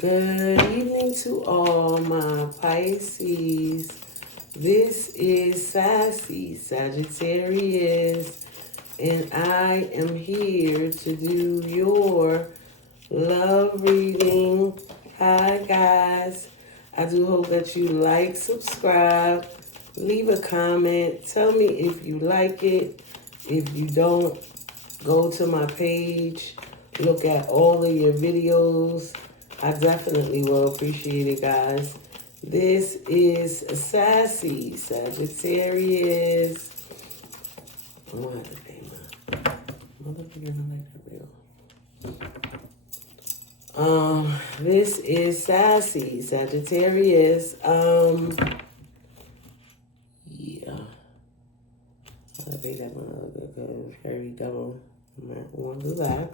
Good evening to all my Pisces. This is Sassy Sagittarius, and I am here to do your love reading. Hi, guys. I do hope that you like, subscribe, leave a comment. Tell me if you like it. If you don't, go to my page, look at all of your videos. I definitely will appreciate it, guys. This is Sassy Sagittarius. I'm gonna have to pay my motherfucker. I like that bill. This is Sassy Sagittarius. Yeah. I pay that motherfucker very double. I might want to do that.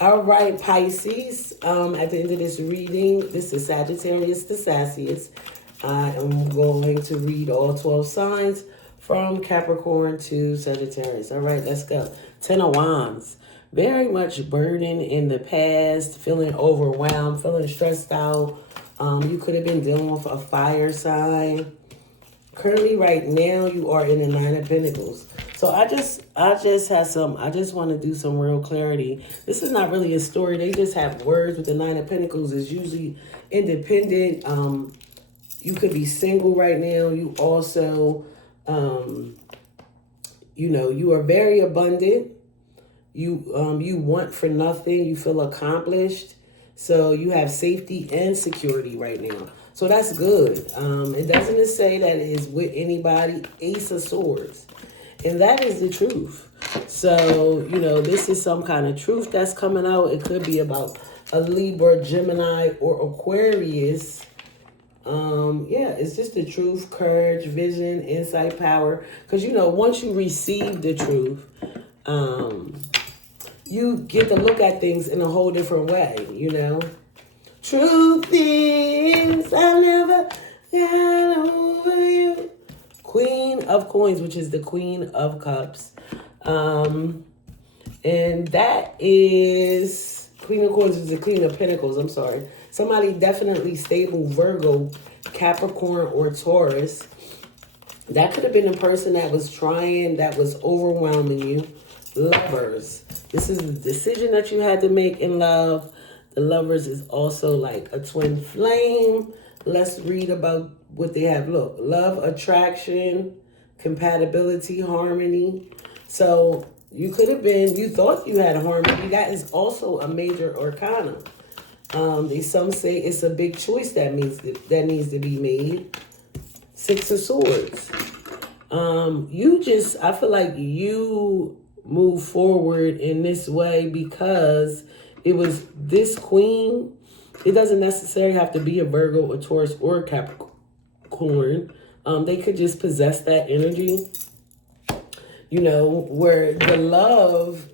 All right, Pisces. At the end of this reading, this is Sagittarius, the sassiest. I am going to read all 12 signs from Capricorn to Sagittarius. All right, let's go. Ten of Wands. Very much burdened in the past, feeling overwhelmed, feeling stressed out. You could have been dealing with a fire sign. Currently, right now, you are in the Nine of Pentacles. So I just want to do some real clarity. This is not really a story. They just have words with the Nine of Pentacles. Is usually independent. You could be single right now. You also, you are very abundant. You want for nothing. You feel accomplished. So you have safety and security right now. So that's good. It doesn't say that it is with anybody. Ace of Swords. And that is the truth. So, this is some kind of truth that's coming out. It could be about a Libra, Gemini, or Aquarius. It's just the truth, courage, vision, insight, power. Because, once you receive the truth, you get to look at things in a whole different way. Truth is, I never got over you. Queen of Coins, which is the Queen of Cups. And that is, Queen of Coins is the Queen of Pentacles, I'm sorry. Somebody definitely stable, Virgo, Capricorn, or Taurus. That could have been a person that was trying, that was overwhelming you. Lovers. This is the decision that you had to make in love. The Lovers is also like a twin flame. Let's read about what they have. Look, love, attraction, compatibility, harmony. So you could have been, you thought you had a harmony. That is also a major arcana. Some say it's a big choice that needs to be made. Six of Swords. I feel like you move forward in this way because it was this queen. It doesn't necessarily have to be a Virgo, a Taurus, or a Capricorn. They could just possess that energy, where the love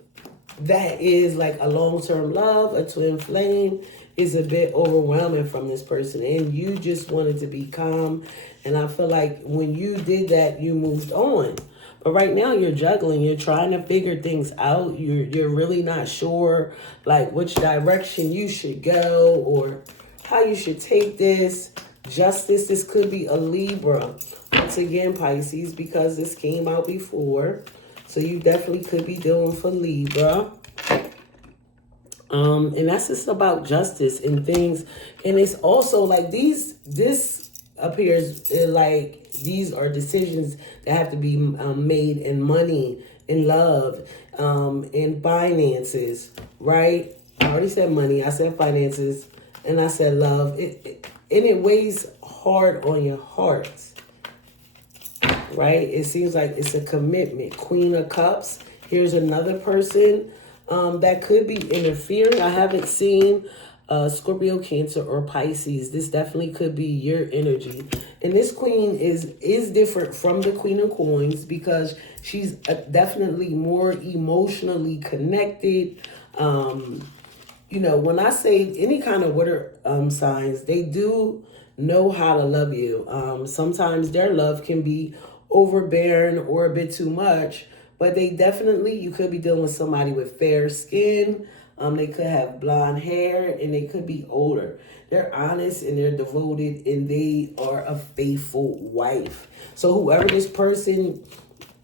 that is like a long-term love, a twin flame, is a bit overwhelming from this person. And you just wanted to be calm. And I feel like when you did that, you moved on. But right now you're juggling. You're trying to figure things out. You're really not sure like which direction you should go or how you should take this. Justice, this could be a Libra. Once again, Pisces, because this came out before. So you definitely could be dealing for Libra. And that's just about justice and things. And it's also like this appears like these are decisions that have to be made in money, in love, in finances, right? I already said money, I said finances, and I said love. It weighs hard on your heart, right? It seems like it's a commitment. Queen of Cups. Here's another person that could be interfering. I haven't seen Scorpio, Cancer, or Pisces. This definitely could be your energy. And this queen is different from the Queen of Coins because she's definitely more emotionally connected. When I say any kind of water signs, they do know how to love you. Sometimes their love can be overbearing or a bit too much, but they definitely, you could be dealing with somebody with fair skin. They could have blonde hair and they could be older. They're honest and they're devoted and they are a faithful wife. So whoever this person,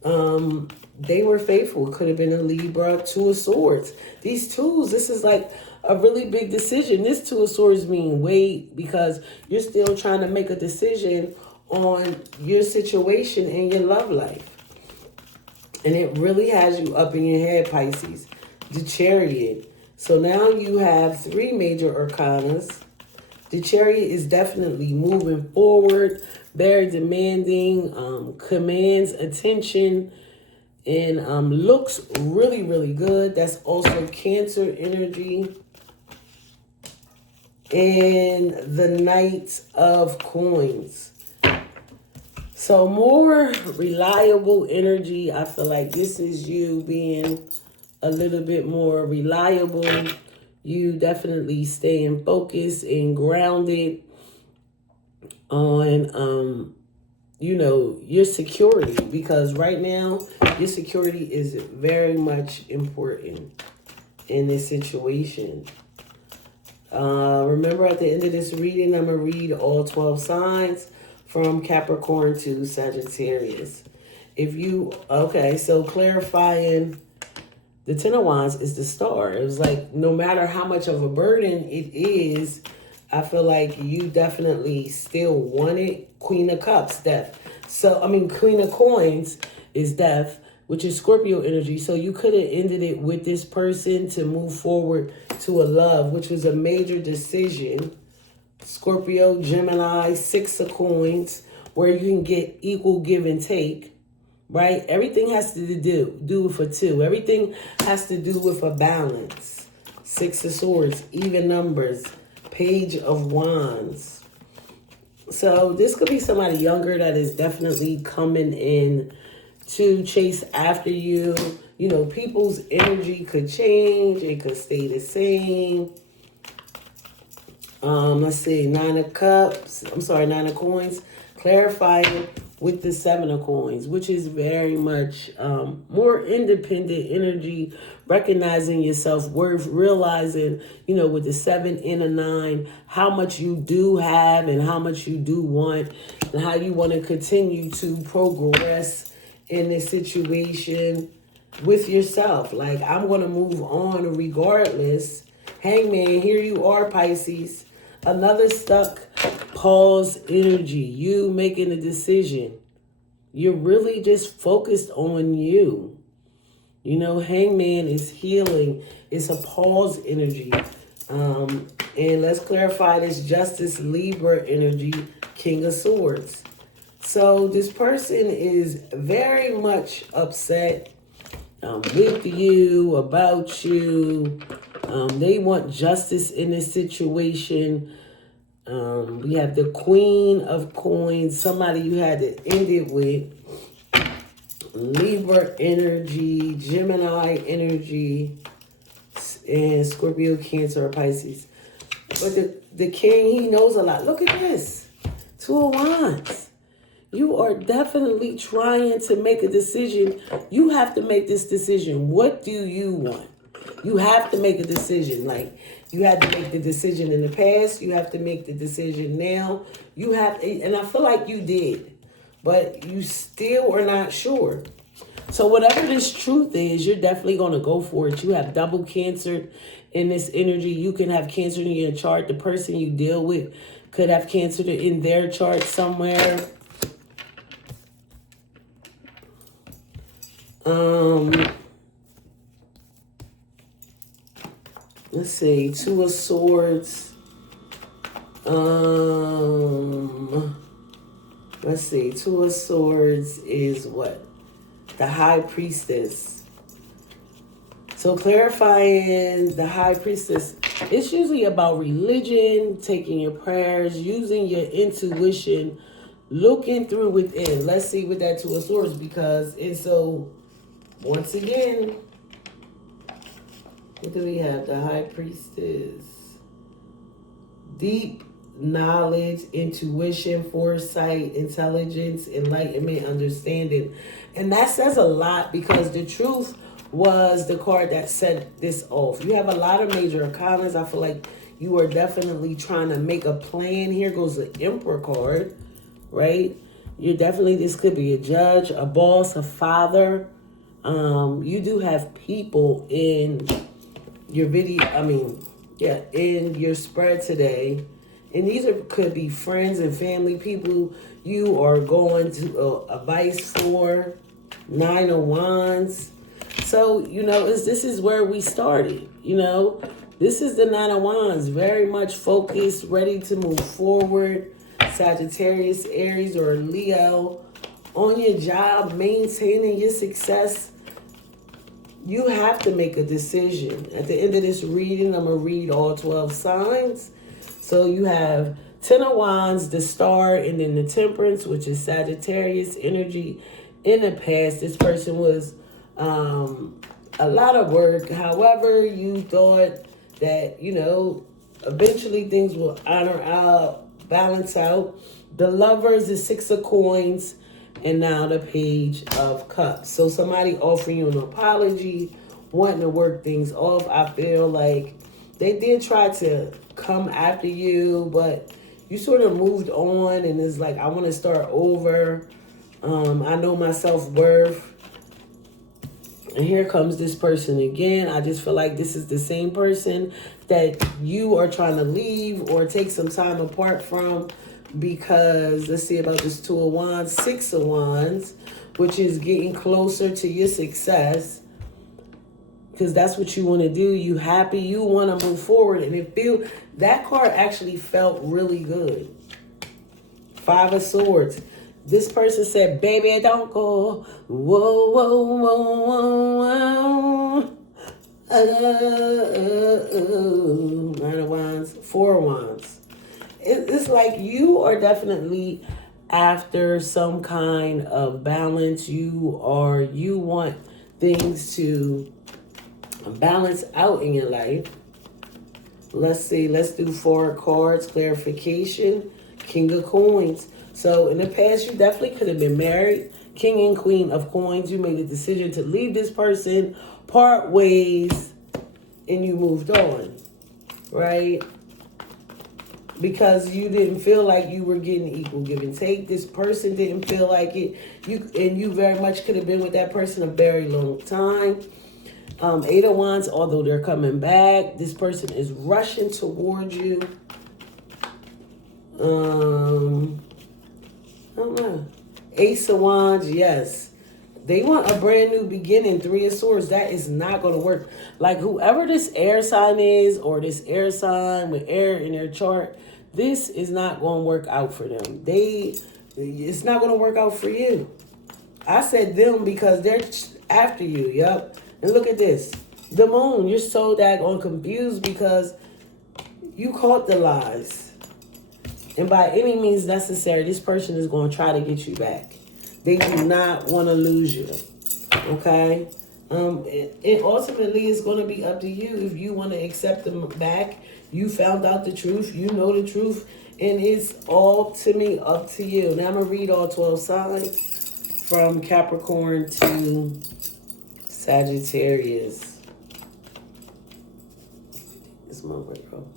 they were faithful. Could have been a Libra, Two of Swords. These twos, this is like a really big decision. This Two of Swords mean wait, because you're still trying to make a decision on your situation and your love life. And it really has you up in your head, Pisces. The Chariot. So now you have 3 major arcanas. The Chariot is definitely moving forward, very demanding, commands attention, and looks really, really good. That's also Cancer energy. And the Knight of Coins. So more reliable energy. I feel like this is you being a little bit more reliable. You definitely staying focused and grounded on, your security. Because right now, your security is very much important in this situation. Remember, at the end of this reading, I'm going to read all 12 signs from Capricorn to Sagittarius. So clarifying, the Ten of Wands is the Star. It was like, no matter how much of a burden it is, I feel like you definitely still want it. Queen of Cups, death. Queen of Coins is death, which is Scorpio energy. So you could have ended it with this person to move forward to a love, which was a major decision. Scorpio, Gemini, 6 of Coins, where you can get equal give and take, right? Everything has to do for 2. Everything has to do with a balance. 6 of Swords, even numbers, Page of Wands. So this could be somebody younger that is definitely coming in to chase after you. People's energy could change. It could stay the same. Let's see, 9 of Coins, clarifying with the 7 of Coins, which is very much more independent energy, recognizing your self-worth, realizing, with the 7 and a 9, how much you do have and how much you do want, and how you want to continue to progress in this situation with yourself. Like, I'm going to move on regardless. Hangman, here you are, Pisces. Another stuck pause energy. You making a decision. You're really just focused on you. Hangman is healing. It's a pause energy. And let's clarify this Justice, Libra energy, King of Swords. So this person is very much upset with you, about you. They want justice in this situation. We have the Queen of Coins, somebody you had to end it with. Libra energy, Gemini energy, and Scorpio, Cancer, or Pisces. But the King, he knows a lot. Look at this. 2 of Wands. You are definitely trying to make a decision. You have to make this decision. What do you want? You have to make a decision. Like, you had to make the decision in the past. You have to make the decision now. And I feel like you did, but you still are not sure. So whatever this truth is, you're definitely going to go for it. You have double Cancer in this energy. You can have Cancer in your chart. The person you deal with could have Cancer in their chart somewhere. Let's see, 2 of Swords. Let's see, 2 of Swords is what? The High Priestess. So clarifying the High Priestess, it's usually about religion, taking your prayers, using your intuition, looking through within. Let's see with that 2 of Swords, because it's so, once again, what do we have? The High Priestess. Deep knowledge, intuition, foresight, intelligence, enlightenment, understanding. And that says a lot, because the truth was the card that set this off. You have a lot of major arcanas. I feel like you are definitely trying to make a plan. Here goes the Emperor card, right? You're definitely, this could be a judge, a boss, a father. You do have people in your video, in your spread today. And these could be friends and family, people you are going to advice for. 9 of Wands. So, this is where we started, This is the 9 of Wands, very much focused, ready to move forward. Sagittarius, Aries, or Leo. On your job, maintaining your success. You have to make a decision. At the end of this reading, I'm going to read all 12 signs. So you have 10 of Wands, the Star, and then the Temperance, which is Sagittarius energy. In the past, this person was a lot of work. However, you thought that, eventually things will honor out, balance out. The Lovers is 6 of Coins. And now the Page of Cups. So somebody offering you an apology, wanting to work things off. I feel like they did try to come after you, but you sort of moved on and it's like, I want to start over. I know my self-worth. And here comes this person again. I just feel like this is the same person that you are trying to leave or take some time apart from. Because let's see about this 2 of Wands, 6 of Wands, which is getting closer to your success. Because that's what you want to do. You happy, you want to move forward. And that card actually felt really good. 5 of Swords. This person said, baby, don't go. Whoa, whoa, whoa, whoa, whoa. 9 of Wands, 4 of Wands. It's like you are definitely after some kind of balance. You want things to balance out in your life. Let's see. Let's do 4 cards. Clarification. King of Coins. So in the past, you definitely could have been married. King and Queen of Coins. You made a decision to leave this person, part ways, and you moved on, right? Because you didn't feel like you were getting equal give and take. This person didn't feel like it. You very much could have been with that person a very long time. 8 of Wands, although they're coming back, this person is rushing towards you. I don't know. Ace of Wands, yes. They want a brand new beginning. 3 of Swords, that is not going to work. Like whoever this air sign is, or this air sign with air in their chart, this is not going to work out for them. It's not going to work out for you. I said them because they're after you. Yep. And look at this. The Moon, you're so daggone confused because you caught the lies. And by any means necessary, this person is going to try to get you back. They do not want to lose you. Okay? It ultimately is going to be up to you if you want to accept them back. You found out the truth. You know the truth. And it's all, to me, up to you. Now I'm going to read all 12 signs from Capricorn to Sagittarius. This moment, bro.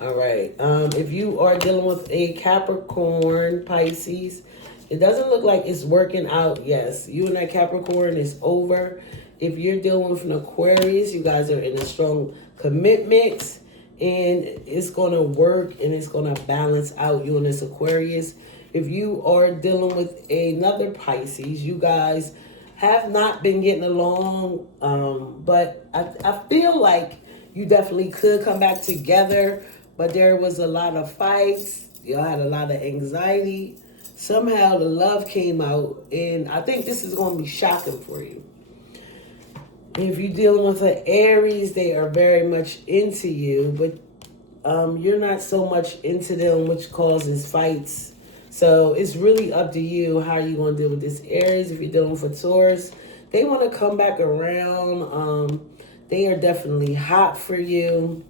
All right. If you are dealing with a Capricorn, Pisces, it doesn't look like it's working out. Yes, you and that Capricorn is over. If you're dealing with an Aquarius, you guys are in a strong commitment. And it's going to work and it's going to balance out, you and this Aquarius. If you are dealing with another Pisces, you guys have not been getting along. But I feel like you definitely could come back together. But there was a lot of fights. Y'all had a lot of anxiety. Somehow the love came out. And I think this is going to be shocking for you. If you're dealing with an Aries, they are very much into you, but you're not so much into them, which causes fights. So it's really up to you how you're going to deal with this Aries. If you're dealing with a Taurus, they want to come back around. They are definitely hot for you.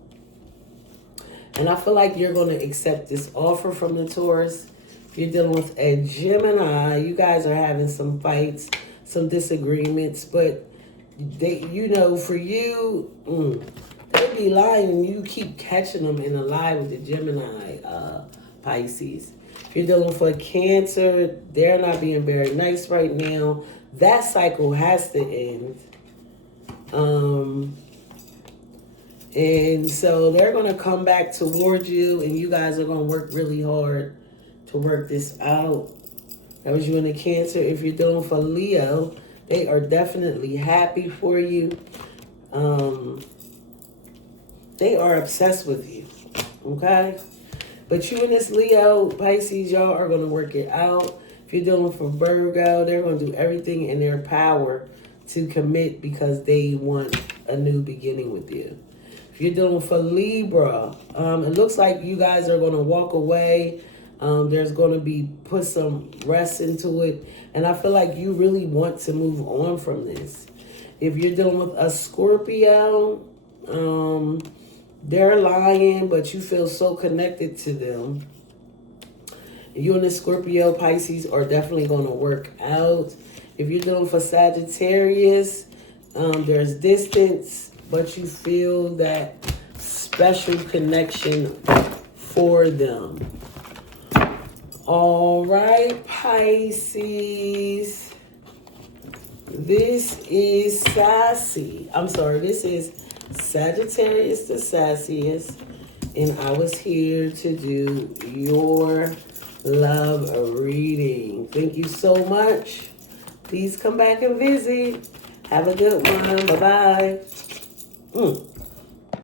And I feel like you're going to accept this offer from the Taurus. If you're dealing with a Gemini, you guys are having some fights, some disagreements, but they, you know, for you, they be lying and you keep catching them in a lie with the Gemini, Pisces. If you're dealing for Cancer, they're not being very nice right now. That cycle has to end. And so they're going to come back towards you, and you guys are going to work really hard to work this out. That was you in the Cancer. If you're dealing for Leo, they are definitely happy for you. They are obsessed with you, okay? But you and this Leo, Pisces, y'all are going to work it out. If you're dealing for Virgo, they're going to do everything in their power to commit because they want a new beginning with you. If you're dealing for Libra, it looks like you guys are going to walk away. There's going to be put some rest into it. And I feel like you really want to move on from this. If you're dealing with a Scorpio, they're lying, but you feel so connected to them. You and the Scorpio, Pisces are definitely going to work out. If you're dealing for Sagittarius, there's distance, but you feel that special connection for them. All right, Pisces. This is Sassy. I'm sorry, this is Sagittarius the Sassiest. And I was here to do your love reading. Thank you so much. Please come back and visit. Have a good one. Bye-bye.